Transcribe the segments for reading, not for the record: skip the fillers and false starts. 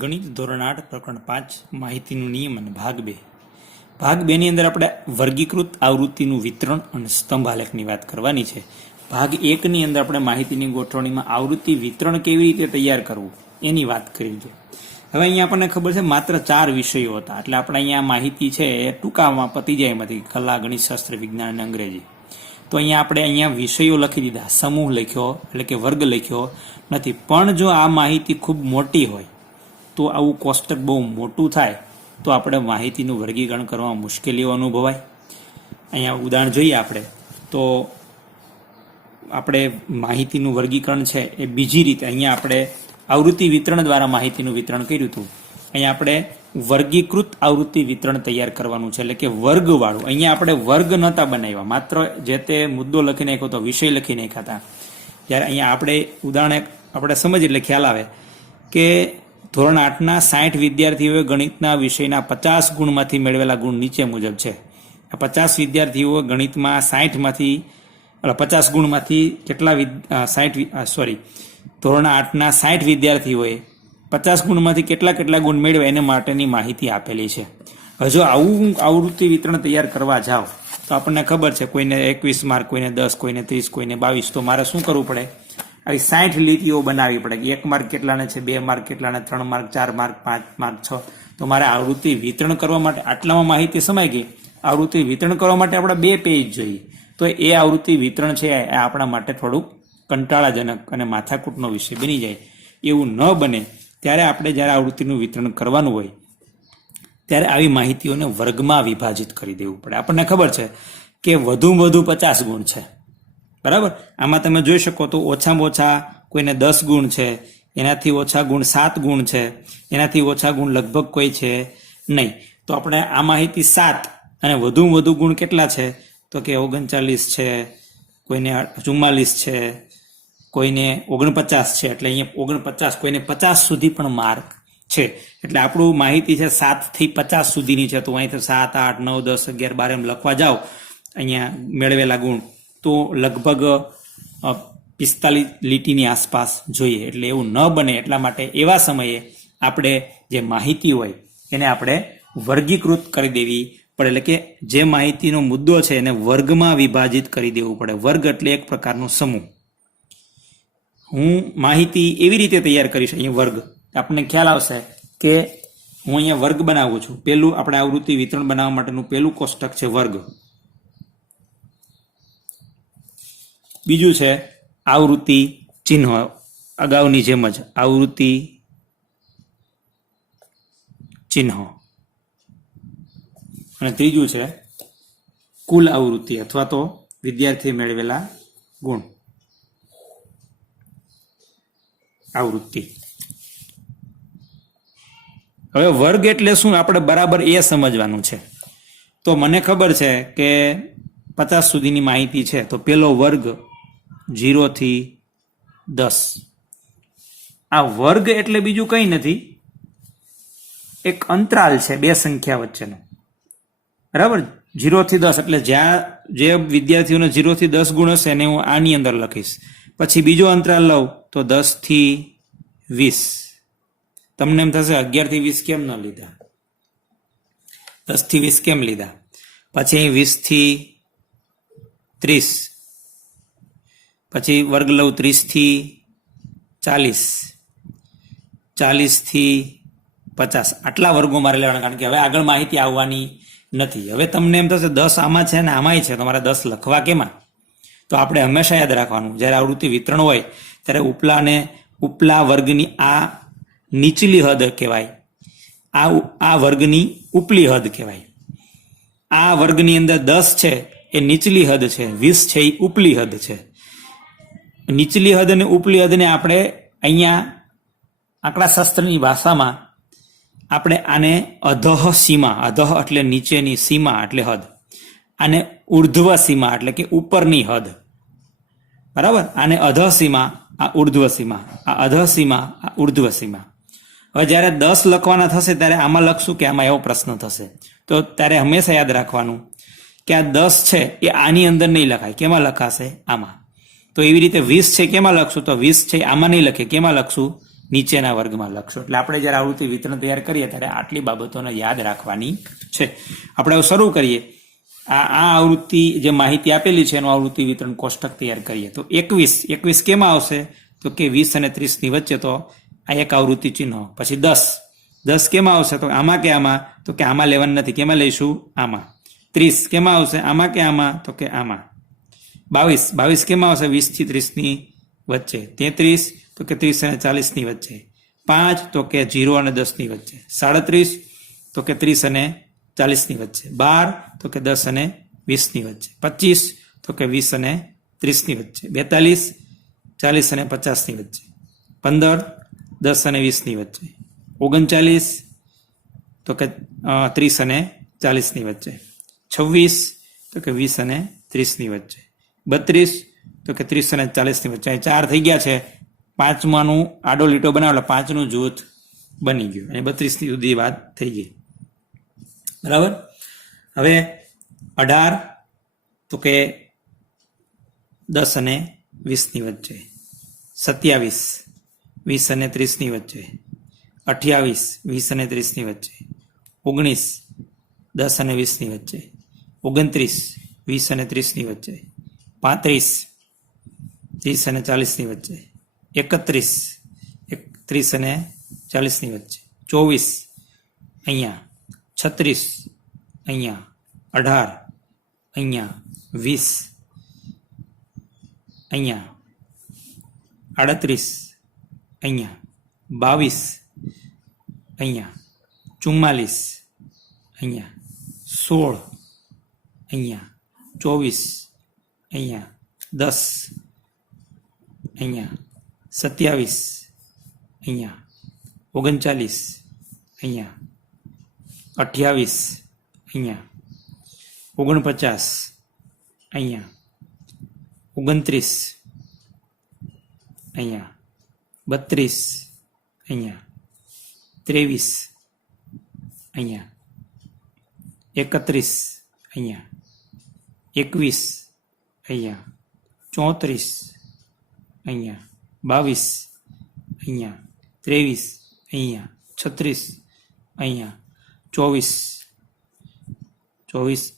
ગણિત ધોરણ 8 પ્રકરણ 5 માહિતીનું નિયમન ભાગ 2 ભાગ 2 ની અંદર આપણે વર્ગીકૃત આવૃત્તિનું વિતરણ અને સ્તંભ આલેખની વાત કરવાની છે. ભાગ 1 ની અંદર આપણે માહિતીની ગોઠવણીમાં આવૃત્તિ વિતરણ કેવી રીતે તૈયાર કરવું એની વાત કરી છે. હવે અહીંયા આપણને ખબર છે માત્ર 4 વિષયો હતા, એટલે આપણે અહીંયા માહિતી છે એ ટૂંકામાં પતી જાય એમાંથી કલા, ગણિતશાસ્ત્ર, વિજ્ઞાન અને અંગ્રેજી. તો અહીંયા વિષયો લખી દીધા, સમૂહ લખ્યો એટલે કે વર્ગ લખ્યો નથી. પણ જો આ માહિતી ખૂબ મોટી હોય તો આવું કોષ્ટક બહુ મોટું થાય તો આપણે માહિતીનું વર્ગીકરણ કરવામાં મુશ્કેલીઓ અનુભવાય. અહીંયા ઉદાહરણ જોઈએ આપણે તો આપણે માહિતીનું વર્ગીકરણ છે એ બીજી રીતે અહીંયા આપણે આવૃત્તિ વિતરણ દ્વારા માહિતીનું વિતરણ કર્યું હતું. અહીંયા આપણે વર્ગીકૃત આવૃત્તિ વિતરણ તૈયાર કરવાનું છે, એટલે કે વર્ગવાળું. અહીંયા આપણે વર્ગ નહોતા બનાવ્યા, માત્ર જે તે મુદ્દો લખી નાખ્યો તો વિષય લખી નાખ્યા હતા. જ્યારે અહીંયા આપણે ઉદાહરણ આપણે સમજીએ એટલે ખ્યાલ આવે કે ધોરણ 8ના 60 વિદ્યાર્થીઓએ ગણિતના વિષયના 50 ગુણમાંથી મેળવેલા ગુણ નીચે મુજબ છે. આ 50 વિદ્યાર્થીઓ ગણિતમાં 60માંથી 50 ગુણમાંથી કેટલા ધોરણ 8ના 60 વિદ્યાર્થીઓએ 50 ગુણમાંથી કેટલા ગુણ મેળવ્યા એને માટેની માહિતી આપેલી છે. હજુ આવું આવૃત્તિ વિતરણ તૈયાર કરવા જાઓ તો આપણને ખબર છે કોઈને 21 માર્ક, કોઈને 10, કોઈને 30, કોઈને 22. તો મારે શું કરવું પડે? આવી 60 લીટીઓ બનાવવી પડે કે 1 માર્ક કેટલાને છે, 2 માર્ક કેટલાને, 3 માર્ક, 4 માર્ક, 5 માર્ક, 6. તો મારે આવૃત્તિ વિતરણ કરવા માટે આટલામાં માહિતી સમાઈ ગઈ. આવૃત્તિ વિતરણ કરવા માટે આપણે 2 પેજ જોઈએ. તો એ આવૃત્તિ વિતરણ છે એ આપણા માટે થોડુંક કંટાળાજનક અને માથાકૂટનો વિષય બની જાય. એવું ન બને ત્યારે આપણે જ્યારે આવૃત્તિનું વિતરણ કરવાનું હોય ત્યારે આવી માહિતીઓને વર્ગમાં વિભાજિત કરી દેવું પડે. આપણને ખબર છે કે વધુમાં વધુ 50 ગુણ છે, બરાબર. આમાં તમે જોઈ શકો તો ઓછામાં ઓછા કોઈને 10 ગુણ છે, એનાથી ઓછા ગુણ 7 ગુણ છે, એનાથી ઓછા ગુણ લગભગ કોઈ છે નહીં. તો આપણે આ માહિતી 7 અને વધુમાં વધુ ગુણ કેટલા છે તો કે 39 છે, કોઈને 44 છે, કોઈને 49 છે. એટલે અહીંયા 49, કોઈને 50 સુધી પણ માર્ક છે. એટલે આપણું માહિતી છે 7 થી 50 સુધીની છે. તો અહીંથી 7, 8, 9, 10, 11, 12 એમ લખવા જાઓ અહીંયા મેળવેલા ગુણ તો લગભગ 45 લીટીની આસપાસ જોઈએ. એટલે એવું ન બને એટલા માટે એવા સમયે આપણે જે માહિતી હોય એને આપણે વર્ગીકૃત કરી દેવી પડે. એટલે કે જે માહિતીનો મુદ્દો છે એને વર્ગમાં વિભાજિત કરી દેવું પડે. વર્ગ એટલે એક પ્રકારનો સમૂહ. હું માહિતી એવી રીતે તૈયાર કરીશ, અહીંયા વર્ગ આપણને ખ્યાલ આવશે કે હું અહીંયા વર્ગ બનાવું છું. પહેલું આપણે આવૃત્તિ વિતરણ બનાવવા માટેનું પહેલું કોષ્ટક છે વર્ગ. બીજું છે આવૃત્તિ ચિહ્ન, અગાઉની જેમ જ આવૃત્તિ ચિહ્ન. અને ત્રીજું છે કુલ આવૃત્તિ અથવા તો વિદ્યાર્થી મેળવેલા ગુણ આવૃત્તિ. હવે વર્ગ એટલે શું આપણે બરાબર એ સમજવાનું છે. તો મને ખબર છે કે 50 સુધીની માહિતી છે. તો પેલો વર્ગ 0 થી 10. આ વર્ગ એટલે બીજું કંઈ નથી, એક અંતરાલ છે બે સંખ્યા વચ્ચેનો, બરાબર. 0 થી 10 એટલે જ્યાં જે વિદ્યાર્થીઓને 0 થી 10 ગુણ હશે એને હું આની અંદર લખીશ. પછી બીજો અંતરાલ લઉં તો 10 થી 20. તમને એમ થશે 11 થી 20 કેમ ન લીધા, 10 થી 20 કેમ લીધા? પછી 20 થી 30, પછી વર્ગ લઉં 30 થી 40, 40 થી 50. આટલા વર્ગો મારે લેવાના, કારણ કે હવે આગળ માહિતી આવવાની નથી. હવે તમને એમ થશે 10 આમાં છે ને આમાંય છે, તમારે 10 લખવા કેમાં? તો આપણે હંમેશા યાદ રાખવાનું, જ્યારે આવૃત્તિ વિતરણ હોય ત્યારે ઉપલા વર્ગની આ નીચલી હદ કહેવાય, આ વર્ગની ઉપલી હદ કહેવાય. આ વર્ગની અંદર 10 છે એ નીચલી હદ છે, 20 છે એ ઉપલી હદ છે. નીચલી હદ અને ઉપલી હદને આપણે અહીંયા આંકડાશાસ્ત્રની ભાષામાં આપણે આને અધઃ સીમા, અધઃ એટલે નીચેની, સીમા એટલે હદ, આને ઉર્ધ્વ સીમા એટલે કે ઉપરની હદ, બરાબર. આને અધઃ સીમા, આ ઉર્ધ્વ સીમા, આ અધઃ સીમા, આ ઉર્ધ્વ સીમા. હવે જ્યારે 10 લખવાના થશે ત્યારે આમાં લખશું કે આમાં એવો પ્રશ્ન થશે. તો ત્યારે હંમેશા યાદ રાખવાનું કે આ 10 છે એ આની અંદર નહીં લખાય. કેમાં લખાશે? આમાં. તો એવી રીતે 20 છે કેમાં લખશું? તો 20 છે આમાં નહીં લખે, કેમાં લખશું? નીચેના વર્ગમાં લખશો. એટલે આપણે જ્યારે આવૃત્તિ વિતરણ તૈયાર કરીએ ત્યારે આટલી બાબતોને યાદ રાખવાની છે. આપણે હવે શરૂ કરીએ. આ આવૃત્તિ જે માહિતી આપેલી છે એનું આવૃત્તિ વિતરણ કોષ્ટક તૈયાર કરીએ. તો 21 કેમાં આવશે? તો કે 20 અને 30 ની વચ્ચે, તો આ એક આવૃત્તિ ચિહ્ન. પછી 10 કેમાં આવશે? તો આમાં કે આમાં? તો કે આમાં લેવાનું નથી. કેમાં લઈશું? આમાં. 30 કેમાં આવશે? આમાં કે આમાં? તો કે આમાં. 22 કેમાં આવશે? 20 થી 30 ની વચ્ચે. 33 તો કે 30 અને 40 ની વચ્ચે. 5 તો કે 0 અને 10 ની વચ્ચે. 37 તો કે 30 અને 40 ની વચ્ચે. 12 તો કે 10 અને 20 ની વચ્ચે. 25 તો કે 20 અને 30 ની વચ્ચે. 42 40 અને 50 ની વચ્ચે. 15 10 અને 20 ની વચ્ચે. 39 તો કે 30 અને 40 ની વચ્ચે. 26 તો કે 20 અને 30 ની વચ્ચે. 32 તો કે 30 અને 40 ની વચ્ચે. 4 થઈ ગયા છે. પાંચમાનું આડો લીટો બનાવો એટલે 5નું જૂથ બની ગયું અને 32 સુધી વાત થઈ ગઈ. બરાબર. હવે 18 તો કે 10 અને 20 ની વચ્ચે. 27 20 અને 30 ની વચ્ચે. 28 20 અને 30 ની વચ્ચે. 19 10 અને 20 ની વચ્ચે. 29 20 અને 30 ની વચ્ચે. 35 30 અને 40 ની વચ્ચે. 31 30 અને 40 ની વચ્ચે. 24 અહીંયા. 36 અહીંયા. 18 અહીંયા. 20 અહીંયા. 38 અહીંયા. 22 અહીંયા. 44 અહીંયા. 16 અહીંયા. 24 અહીંયા. 10 અહીંયા. 27 અહીંયા. 39 અહીંયા. 28 અહીંયા. 49 અહીંયા. 29 અહીંયા. 32 અહીંયા. 23 અહીંયા. 31 અહીંયા. 21 અહીંયા. 34 અહીંયા. 22 અહીંયા. 23 અહીંયા. 36 અહીંયા. 24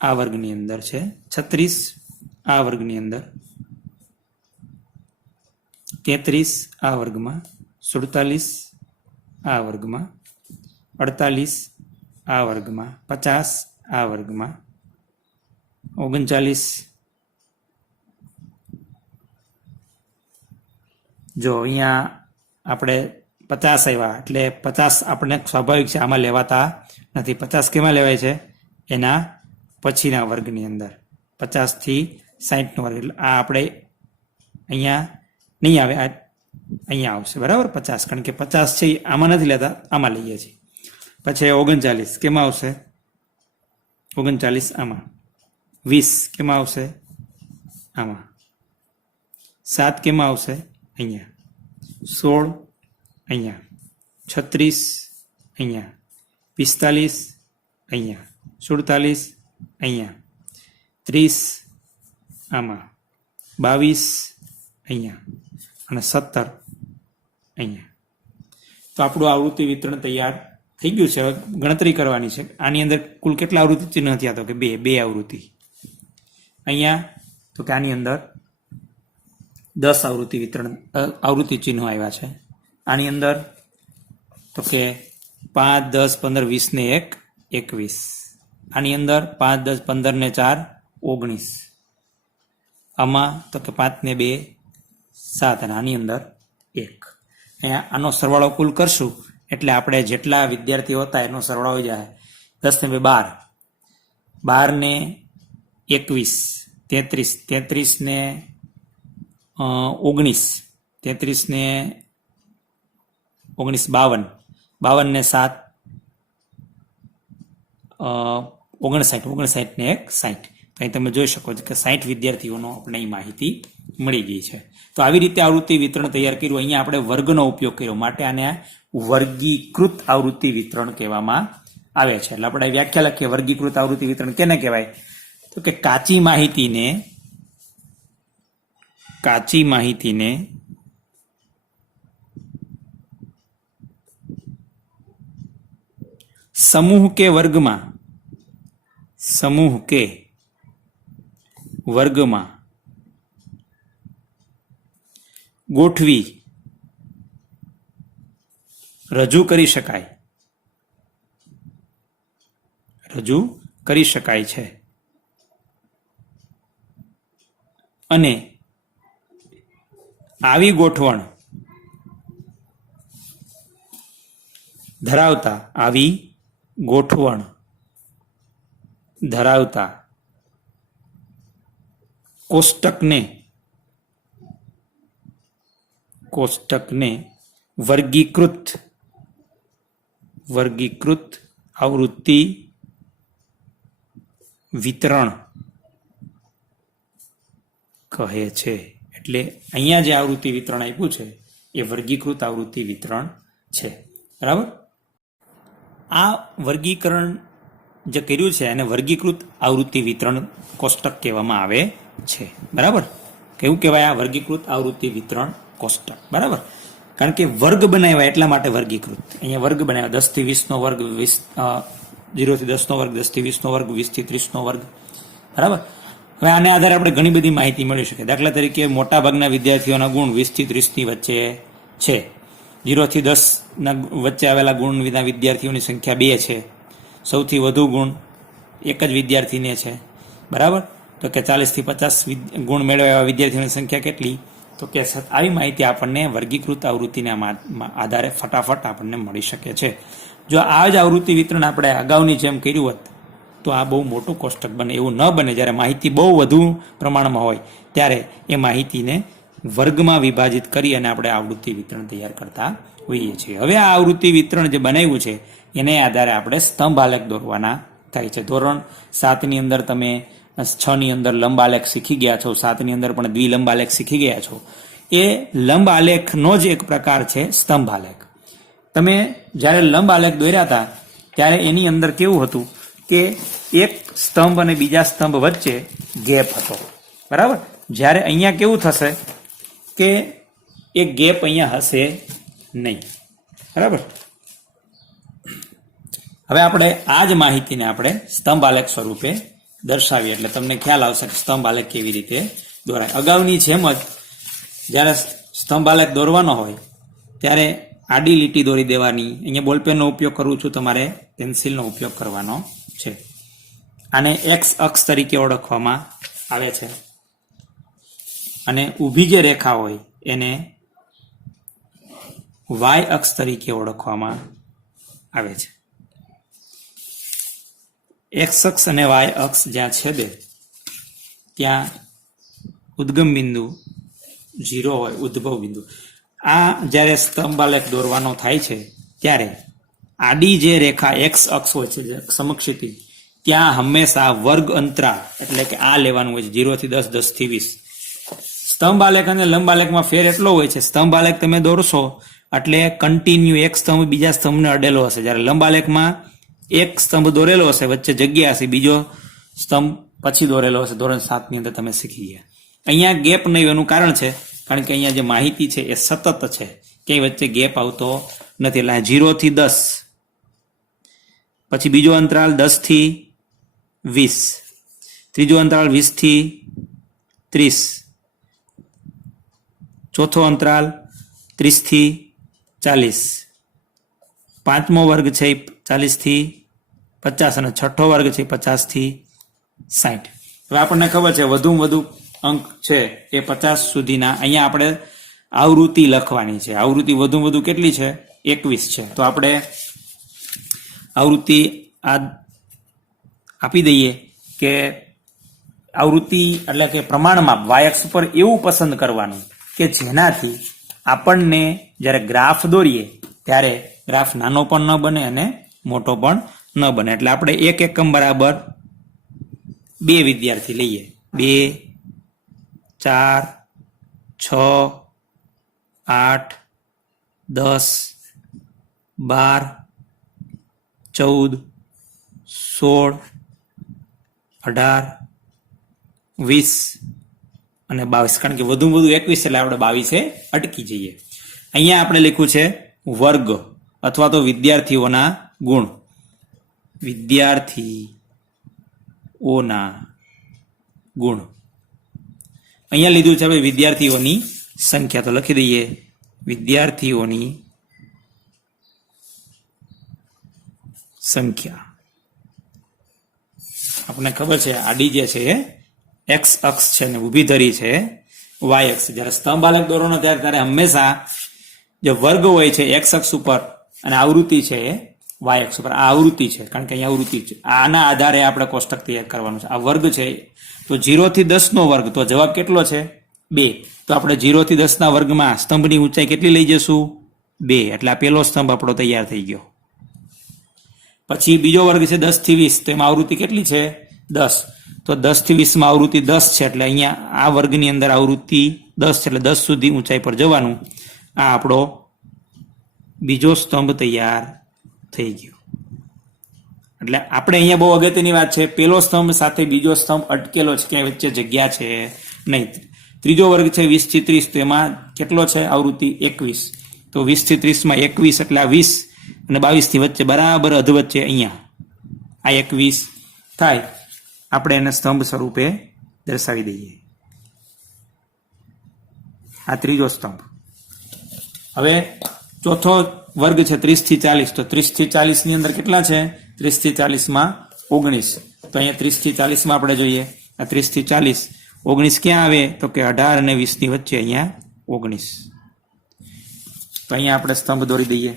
આ વર્ગની અંદર છે. 36 આ વર્ગની અંદર. 33 આ વર્ગમાં. 47 આ વર્ગમાં. 48 આ વર્ગમાં. 50 આ વર્ગમાં. 39 જો અહીંયા આપણે 50 આવ્યા એટલે 50 આપણે સ્વાભાવિક છે આમાં લેવાતા નથી. 50 કેમાં લેવાય છે? એના પછીના વર્ગની અંદર. 50 થી 60 નો વર્ગ. એટલે આ આપણે અહીંયા નહીં આવે, અહીંયા આવશે. બરાબર. 50 કારણ કે 50 છે આમાં નથી લેતા, આમાં લઈએ છીએ. પછી 39 કેમાં આવશે? 39 આમાં. 20 કેમાં આવશે? આમાં. 7 કેમાં આવશે? અહીંયા. 16 અહીંયા. 36 અહીંયા. 45 અહીંયા. 47 અહીંયા. 30 આમાં. 22 અહીંયા અને 17 અહીંયા. તો આપણું આવૃત્તિ વિતરણ તૈયાર થઈ ગયું છે. હવે ગણતરી કરવાની છે. આની અંદર કુલ કેટલા આવૃત્તિ ચિહ્ન થયા? તો કે બે આવૃત્તિ. અહીંયા તો કે આની અંદર 10 આવૃત્તિ ચિહ્નો આવ્યા છે. આની અંદર તો કે 5 10 15 20 ને 1 21. આની અંદર 5 10 15 ને 4 19. આમાં તો કે 5 ને 2 7 અને આની અંદર 1. અહીંયા આનો સરવાળો કુલ કરશું એટલે આપણે જેટલા વિદ્યાર્થીઓ હતા એનો સરવાળો આવી જાય. 10 ને 2 12. 12 ને 21 33. 33 ને 19. 33 ને 19 52. 52 ને 7 59 ને 1 60. તો અહીં તમે જોઈ શકો છો કે 60 વિદ્યાર્થીઓનો આપણે અહીં માહિતી મળી ગઈ છે. તો આવી રીતે આવૃત્તિ વિતરણ તૈયાર કર્યું. અહીંયા આપણે વર્ગનો ઉપયોગ કર્યો માટે આને વર્ગીકૃત આવૃત્તિ વિતરણ કહેવામાં આવે છે. એટલે આપણે વ્યાખ્યા લખીએ. વર્ગીકૃત આવૃત્તિ વિતરણ કેને કહેવાય? તો કે કાચી માહિતીને સમૂહ કે વર્ગમાં, સમૂહ કે વર્ગમાં ગોઠવી રજૂ કરી શકાય, રજૂ કરી શકાય છે. અને આવી ગોઠવણ ધરાવતા, આવી ગોઠવણ ધરાવતા કોષ્ટકને વર્ગીકૃત આવૃત્તિ વિતરણ કહે છે. એટલે અહીંયા જે આવૃત્તિ વિતરણ આપ્યું છે એ વર્ગીકૃત આવૃત્તિ વિતરણ છે. બરાબર. આ વર્ગીકરણ જે કર્યું છે એને વર્ગીકૃત આવૃત્તિ વિતરણ કોષ્ટક કહેવામાં આવે છે. બરાબર. કેવું કહેવાય? આ વર્ગીકૃત આવૃત્તિ વિતરણ કોષ્ટક. બરાબર. કારણ કે વર્ગ બનાવ્યા એટલા માટે વર્ગીકૃત. અહીંયા વર્ગ બનાવ્યા 10 થી 20 નો વર્ગ, 0 થી 10 નો વર્ગ, 10 થી 20 નો વર્ગ, 20 થી 30 નો વર્ગ. બરાબર. હવે આને આધારે આપણે ઘણી બધી માહિતી મળી શકે. દાખલા તરીકે મોટાભાગના વિદ્યાર્થીઓના ગુણ 20 થી 30 ની વચ્ચે છે. 0 થી 10 ના વચ્ચે આવેલા ગુણના વિદ્યાર્થીઓની સંખ્યા 2 છે. સૌથી વધુ ગુણ એક જ વિદ્યાર્થીને છે. બરાબર. તો કે 40 થી 50 ગુણ મેળવ્યા એવા વિદ્યાર્થીઓની સંખ્યા કેટલી? તો કે આવી માહિતી આપણને વર્ગીકૃત આવૃત્તિના આધારે ફટાફટ આપણને મળી શકે છે. જો આ જ આવૃત્તિ વિતરણ આપણે અગાઉની જેમ કર્યું હોત તો આ બહુ મોટું કોષ્ટક બને. એવું ન બને. જ્યારે માહિતી બહુ વધુ પ્રમાણમાં હોય ત્યારે એ માહિતીને વર્ગમાં વિભાજિત કરી અને આપણે આવૃત્તિ વિતરણ તૈયાર કરતા હોઈએ છીએ. હવે આ આવૃત્તિ વિતરણ જે બનાવ્યું છે એને આધારે આપણે સ્તંભ આલેખ દોરવાના થાય છે. ધોરણ 7 ની અંદર તમે 6 ની અંદર લંબ આલેખ શીખી ગયા છો, 7 ની અંદર પણ દ્વિલંબ આલેખ શીખી ગયા છો. એ લંબ આલેખનો જ એક પ્રકાર છે સ્તંભ આલેખ. તમે જ્યારે લંબ આલેખ દોર્યા હતા ત્યારે એની અંદર કેવું હતું કે એક સ્તંભ અને બીજા સ્તંભ વચ્ચે ગેપ હતો. બરાબર. જ્યારે અહીંયા કેવું થશે કે એક ગેપ અહીંયા હશે નહીં. બરાબર. હવે આપણે આ જ માહિતીને આપણે સ્તંભ આલેખ સ્વરૂપે દર્શાવીએ એટલે તમને ખ્યાલ આવશે કે સ્તંભ આલેખ કેવી રીતે દોરાય. અગાઉની જેમ જ જ્યારે સ્તંભ આલેખ દોરવાનો હોય ત્યારે આડી લીટી દોરી દેવાની. અહીંયા બોલપેનનો ઉપયોગ કરું છું, તમારે પેન્સિલનો ઉપયોગ કરવાનો છે. આને એક્સ અક્ષ તરીકે ઓળખવામાં આવે છે અને ઊભી જે રેખા હોય એને વાય અક્ષ તરીકે ઓળખવામાં આવે છે. એક્સ અક્ષ અને વાય અક્ષ જ્યાં છેદે ત્યાં ઉદ્ગમ બિંદુ 0 હોય, ઉદ્ભવ બિંદુ. આ જ્યારે સ્તંભ આલેખ દોરવાનો થાય છે ત્યારે આડી જે રેખા એક્સ અક્ષ હોય છે, સમક્ષિતિજ, ત્યાં હંમેશા વર્ગ અંતરાળ એટલે કે આ લેવાનું હોય છે. 0 થી 10, 10 થી 20. સ્તંભ આલેખ અને લંબ આલેખમાં ફેર એટલો હોય છે, સ્તંભ આલેખ તમે દોરશો એટલે કન્ટિન્યુ એક સ્તંભ બીજા સ્તંભને અડેલો હશે. જ્યારે લંબ આલેખમાં એક સ્તંભ દોરેલો હશે, વચ્ચે જગ્યા હશે, બીજો સ્તંભ પછી દોરેલો હશે. ધોરણ 7 ની અંદર તમે શીખી ગયા. અહીંયા ગેપ નહીં, એનું કારણ છે કારણ કે અહીંયા જે માહિતી છે એ સતત છે, ક્યાંય વચ્ચે ગેપ આવતો નથી. એટલે 0 થી 10, પછી બીજો અંતરાલ 10 થી 20, ત્રીજો અંતરાલ 20 થી 30, ચોથો અંતરાલ 30 થી 40, પાંચમો વર્ગ છે 40 થી 50 અને છઠ્ઠો વર્ગ છે 50 થી 60. હવે આપણને ખબર છે વધુમાં વધુ અંક છે એ 50 સુધીના. અહીંયા આપણે આવૃત્તિ લખવાની છે. આવૃત્તિ વધુમાં વધુ કેટલી છે? 21 છે. તો આપણે આવૃત્તિ આ આપી દઈએ કે આવૃત્તિ એટલે કે પ્રમાણમાં વાયક્ષ ઉપર એવું પસંદ કરવાનું કે જેનાથી આપણને જ્યારે ગ્રાફ દોરીએ ત્યારે ગ્રાફ નાનો પણ ન બને અને મોટો પણ ન બને. એટલે આપણે 1 એકમ બરાબર 2 વિદ્યાર્થી લઈએ. 2, 4, 6, 8, 10, 12, 14, 16, 18, 20 અને 22. કારણ કે વધુ 21 એટલે આપણે 22 અટકી જઈએ. અહીંયા આપણે લખ્યું છે વર્ગ અથવા તો વિદ્યાર્થીઓના ગુણ. વિદ્યાર્થીઓના ગુણ. અહીંયા લીધું છે આપણે વિદ્યાર્થીઓની સંખ્યા, તો લખી દઈએ વિદ્યાર્થીઓની સંખ્યા. આપણને ખબર છે આડી જે છે એ એક્સ અક્ષ છે ને ઊભી ધરી છે વાય અક્ષ. જ્યારે સ્તંભ આલેખ દોરવાનો ત્યારે હંમેશા જે વર્ગ હોય છે એક્સ અક્ષ ઉપર અને આવૃત્તિ છે એ વાય અક્ષ ઉપર. આ આવૃત્તિ છે કારણ કે અહીંયા આવૃત્તિ છે, આના આધારે આપણે કોષ્ટક તૈયાર કરવાનું છે. આ વર્ગ છે તો 0 થી 10 નો વર્ગ, તો જવાબ કેટલો છે 2. તો આપણે 0 થી 10 ના વર્ગમાં સ્તંભની ઊંચાઈ કેટલી લઈ જશું 2, એટલે આ પહેલો સ્તંભ આપણો તૈયાર થઈ ગયો. પછી બીજો વર્ગ છે 10 થી 20, તો એમાં આવૃત્તિ કેટલી છે 10, તો 10 થી 20 માં આવૃત્તિ 10 છે, એટલે અહીંયા આ વર્ગની અંદર આવૃત્તિ 10 છે, એટલે 10 સુધી ઊંચાઈ પર જવાનું. આ આપણો બીજો સ્તંભ તૈયાર થઈ ગયો. એટલે આપણે અહીંયા બહુ અગત્યની વાત છે, પેલો સ્તંભ સાથે બીજો સ્તંભ અટકેલો છે, ક્યાંય વચ્ચે જગ્યા છે નહીં. ત્રીજો વર્ગ છે 20 થી 30, તો એમાં કેટલો છે આવૃત્તિ 21, તો 20 થી 30 માં 21 એટલે આ 20 અને 22 થી વચ્ચે બરાબર અધ વચ્ચે અહીંયા આ 21 થાય. આપણે એને સ્તંભ સ્વરૂપે દર્શાવી દઈએ. આ ત્રીજો સ્તંભ. હવે ચોથો વર્ગ છે 30 થી 40, તો 30 થી 40 ની અંદર કેટલા છે 30 થી 40 માં 19, તો અહીંયા 30 થી 40 માં આપણે જોઈએ આ 30 થી 40, 19 ક્યાં આવે તો કે 18 અને 20 ની વચ્ચે અહીંયા 19. તો અહીંયા આપણે સ્તંભ દોરી દઈએ.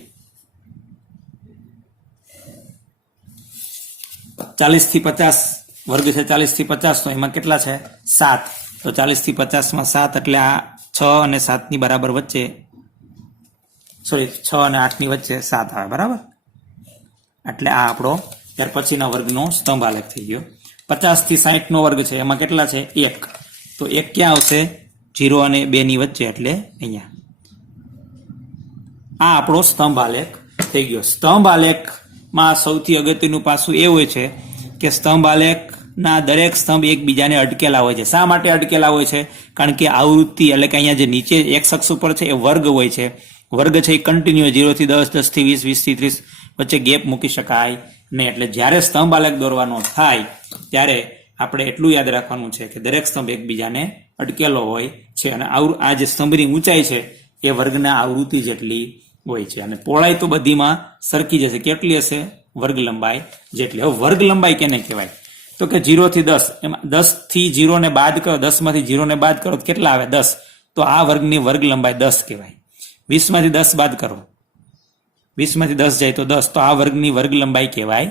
40 થી 50 વર્ગ છે 40 થી 50, તો એમાં કેટલા છે 7, તો 40 થી 50 માં 7 એટલે આ 6 અને 7 ની બરાબર વચ્ચે, સોરી 6 અને 8 ની વચ્ચે 7 આવે બરાબર. એટલે આ આપણો ત્યાર પછીના વર્ગનો સ્તંભ આલેખ થઈ ગયો. 50 થી 60 નો વર્ગ છે એમાં કેટલા છે 1, તો 1 ક્યાં આવશે 0 અને 2 ની વચ્ચે, એટલે અહીંયા. આ આપણો સ્તંભ આલેખ થઈ ગયો. સ્તંભ આલેખમાં સૌથી અગત્યનું પાસું એ હોય છે કે સ્તંભ આલેખના દરેક સ્તંભ એકબીજાને અટકેલા હોય છે. શા માટે અટકેલા હોય છે? કારણ કે આવૃત્તિ એટલે કે અહીંયા જે નીચે એક્સ અક્ષ ઉપર છે એ વર્ગ હોય છે. વર્ગ છે એ કન્ટિન્યુ 0 થી 10, 10 થી 20, 20 થી 30 વચ્ચે ગેપ મૂકી શકાય નહીં. એટલે જ્યારે સ્તંભ આલેખ દોરવાનો થાય ત્યારે આપણે એટલું યાદ રાખવાનું છે કે દરેક સ્તંભ એકબીજાને અટકેલો હોય છે અને આ જે સ્તંભની ઊંચાઈ છે એ વર્ગના આવૃત્તિ જેટલી હોય છે. અને પહોળાઈ તો બધીમાં સરખી જશે. કેટલી હશે? વર્ગ લંબાઈ જેટલી. હવે વર્ગ લંબાઈ કેને કહેવાય? તો કે 0 થી 10, એમાં 10 થી 0 ને બાદ કરો, 10 માંથી 0 ને બાદ કરો તો કેટલા આવે 10, તો આ વર્ગની વર્ગ લંબાઈ 10 કહેવાય. 20 માંથી 10 બાદ કરો, 20 માંથી 10 જાય તો 10, તો આ વર્ગની વર્ગ લંબાઈ કહેવાય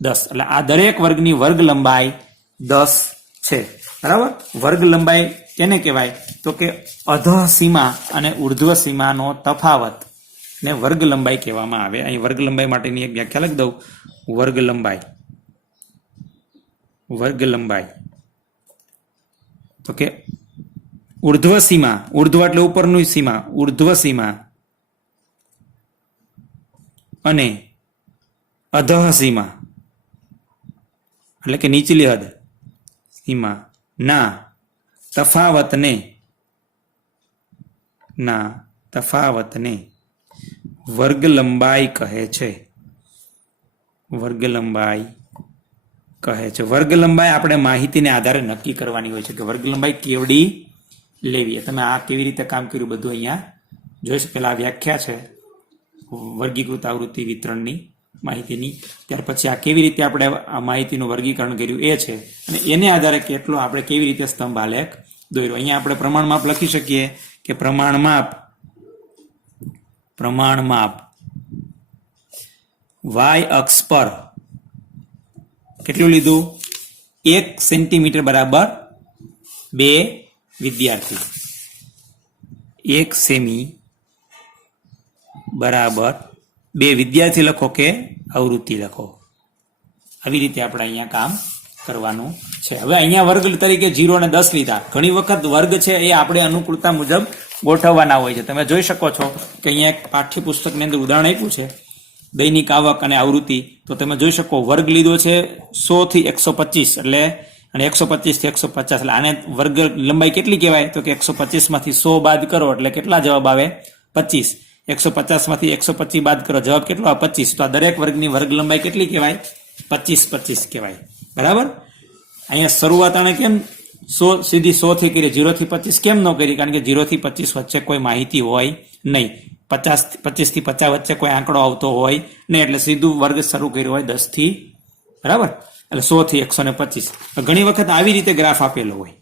10. એટલે આ દરેક વર્ગની વર્ગ લંબાઈ 10 છે બરાબર. વર્ગ લંબાઈ કેને કહેવાય? તો કે અધઃ સીમા અને ઉર્ધ્વ સીમાનો તફાવત ને વર્ગ લંબાઈ કહેવામાં આવે. અહીં વર્ગ લંબાઈ માટેની એક વ્યાખ્યા લખી દઉં. વર્ગ લંબાઈ, વર્ગ લંબાઈ તો કે ઉર્ધ્વ સીમા, ઉર્ધ્વ એટલે ઉપરની સીમા, ઉર્ધ્વ સીમા અને અધઃ સીમા એટલે કે નીચલી હદ સીમા ના તફાવતને વર્ગ લંબાઈ કહે છે. વર્ગ લંબાઈ કહે છે. વર્ગ લંબાઈ આપણે માહિતીને આધારે નક્કી કરવાની હોય છે કે વર્ગ લંબાઈ કેવડી લેવી. તમે આ કેવી રીતે કામ કર્યું બધું અહીંયા જોઈ શકો. પેલા વ્યાખ્યા છે વર્ગીકૃત આવૃત્તિ વિતરણની માહિતીની, ત્યાર પછી આ કેવી રીતે આપણે આ માહિતીનું વર્ગીકરણ કર્યું એ છે, અને એને આધારે કેટલો આપણે કેવી રીતે સ્તંભ આલેખ દોર્યો. અહીંયા આપણે પ્રમાણમાપ લખી શકીએ કે પ્રમાણમાપ વાય અક્ષ પર કેટલું લીધું? 1 સેન્ટીમીટર બરાબર 2 વિદ્યાર્થી. 1 સેમી બરાબર 2 વિદ્યાર્થી લખો કે આવૃત્તિ લખો. આવી રીતે આપણે અહીંયા કામ કરવાનું છે. હવે અહીંયા વર્ગ તરીકે 0 અને 10 લીધા. ઘણી વખત વર્ગ છે એ આપણે અનુકૂળતા મુજબ ગોઠવવાના હોય છે. તમે જોઈ શકો છો કે અહીંયા એક પાઠ્યપુસ્તકની અંદર ઉદાહરણ આપ્યું છે દૈનિક આવક અને આવૃત્તિ. તો તમે જોઈ શકો વર્ગ લીધો છે 100 થી 125 એટલે અને 125 થી 150 એટલે આને વર્ગ લંબાઈ કેટલી કહેવાય? તો કે 125 માંથી 100 બાદ કરો એટલે કેટલા જવાબ આવે? 25. 150 માંથી 125 બાદ કરો, જવાબ કેટલો આવે? 25. તો આ દરેક વર્ગની વર્ગ લંબાઈ કેટલી કહેવાય? 25 કહેવાય. બરાબર. અહીંયા શરૂઆત આણે કેમ સીધી 100 થી કરી, 0 થી 25 કેમ ન કરી? કારણ કે 0 થી 25 વચ્ચે કોઈ માહિતી હોય નહીં. 25 થી 50 વચ્ચે કોઈ આંકડો આવતો હોય નહીં, એટલે સીધું વર્ગ શરૂ કર્યો હોય 10 થી. બરાબર. એટલે 100 થી 125. ઘણી વખત આવી રીતે ગ્રાફ આપેલો હોય.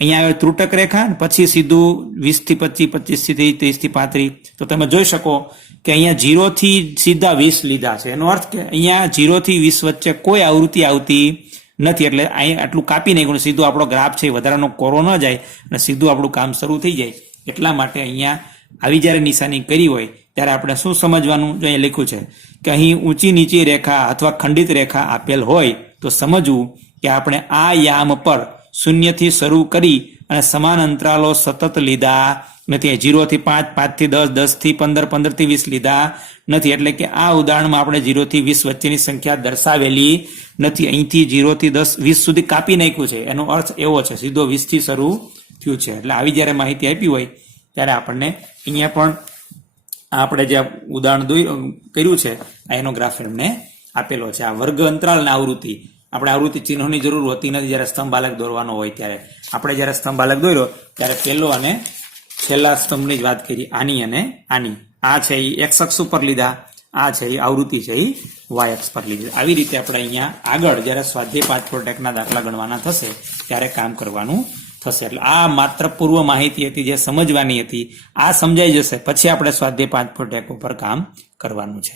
અહીંયા આવે ત્રુટક રેખા, પછી સીધું 20 થી 25, 25 થી 30, 30 થી 35. તો તમે જોઈ શકો કે અહીંયા 0 થી સીધા 20 લીધા છે. એનો અર્થ કે અહીંયા 0 થી 20 વચ્ચે કોઈ આવૃત્તિ આવતી નથી. એટલે અહીંયા આટલું કાપી નાખ્યું, સીધું આપણો ગ્રાફ છે વધારાનો કોરો ન જાય અને સીધું આપણું કામ શરૂ થઈ જાય. એટલા માટે અહીંયા આવી જ્યારે નિશાની કરી હોય ત્યારે આપણે શું સમજવાનું? જો અહીંયા લખ્યું છે કે અહીં ઊંચી નીચી રેખા અથવા ખંડિત રેખા આપેલ હોય તો સમજવું કે આપણે આ યામ પર શૂન્યથી શરૂ કરી અને સમાન અંતરાલો સતત લીધા નથી. 0 થી 5, 5 થી 10, 10 થી 15, 15 થી 20 લીધા નથી. એટલે કે આ ઉદાહરણમાં આપણે 0 થી 20 વચ્ચેની સંખ્યા દર્શાવેલી નથી. અહીંથી 0 થી 10, 20 સુધી કાપી નાખ્યું છે. એનો અર્થ એવો છે સીધો 20 થી શરૂ થયું છે. એટલે આવી જ્યારે માહિતી આપી હોય ત્યારે આપણને અહીંયા પણ આપણે જે ઉદાહરણ કર્યું છે એનો ગ્રાફ એમને આપેલો છે. આ વર્ગ અંતરાલ અને આવૃત્તિ, આપણે આવૃત્તિ ચિહ્નોની જરૂર હોતી નથી જ્યારે સ્તંભ આલેખ દોરવાનો હોય ત્યારે. આપણે જ્યારે સ્તંભ આલેખ દોર્યો ત્યારે પહેલો અને છેલ્લા સ્તંભની જ વાત કરી, આની અને આની. આ છે એ એક્સ અક્ષ ઉપર લીધા, આ છે એ આવૃત્તિ છે એ વાય અક્ષ પર લીધી. આવી રીતે આપણે અહીંયા આગળ જ્યારે સ્વાધ્યાય 5 પ્રોટેક્ટના દાખલા ગણવાના થશે ત્યારે કામ કરવાનું થશે. એટલે આ માત્ર પૂર્વ માહિતી હતી જે સમજવાની હતી. આ સમજાઈ જશે પછી આપણે સ્વાધ્યાય 5 પ્રોટેક્ટ ઉપર કામ કરવાનું છે.